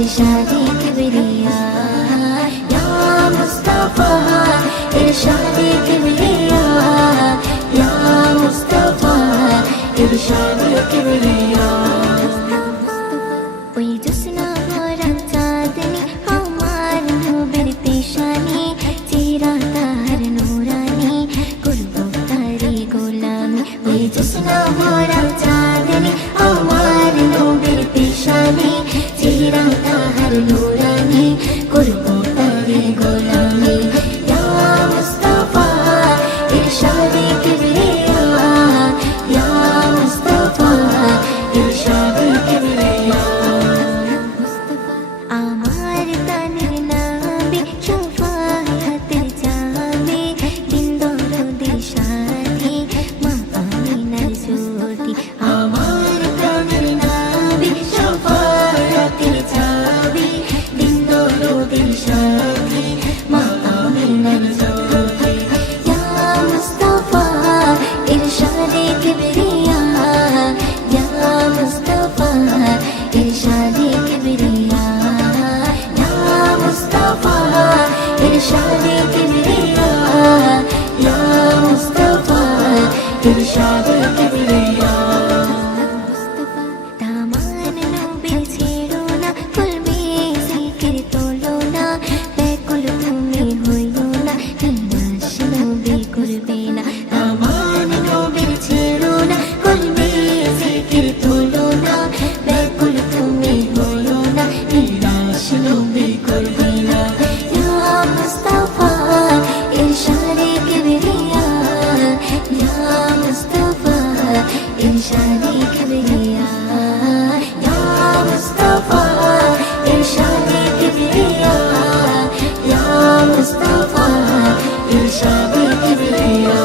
इरशादे किबरिया या मुस्तफा इरशादे किबरिया या मुस्तफा इरशादे किबरिया ওই জোসনা ভরা চাঁদনি আমার নূরের পেশানি চেহারা তার নূরানি করব তারি গোলামি ওই জোসনা ভরা চাঁদনি আমার নূরের পেশানি চেহারা তার নূরানি করব তারি গোলামি ইয়া মুস্তাফা ইরশাদে কিবরিয়া ইয়া মুস্তাফা ইরশাদে কিবরিয়া আমার তানের নামে শফায়াতের চাবি দিন দরদের সাথী মা আমিনার জ্যোতি আমার তানের নামে শফায়াতের চাবি দিন দরদের সাথী মা আমিনার জ্যোতি ইয়া মুস্তাফা ইরশাদে কিবরিয়া ইয়া মুস্তাফা ইরশাদে কিবরিয়া इरशादे किबरिया या मुस्तफा इरशादे किबरिया दामान नबी छेड़ो ना कुलबे जिक्र तोलो ना बेकुल तुम्हें होइयो ना निराश नबी करबे ना दामान नबी छेड़ो ना कुलबे जिक्र तोलो ना बेकुल तुम्हें होइयो ना निराश नबी करबे ना इरशादे किबरिया या मुस्तफा इरशादे किबरिया या मुस्तफा इरशादे किबरिया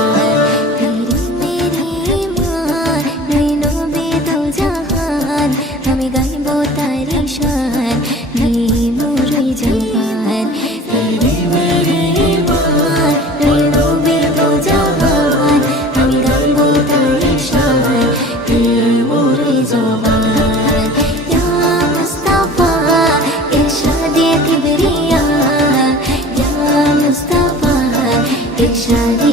तेरी मेरी मां नैनों में दो जहान हमें गाइबो तारी शान नहीं मोरी जवान तेरी मेरी मां नैनों में दो जहान हमें गाइबो तारी शान ज़बान या मुस्तफा इरशादे किबरिया या मुस्तफा इरशादे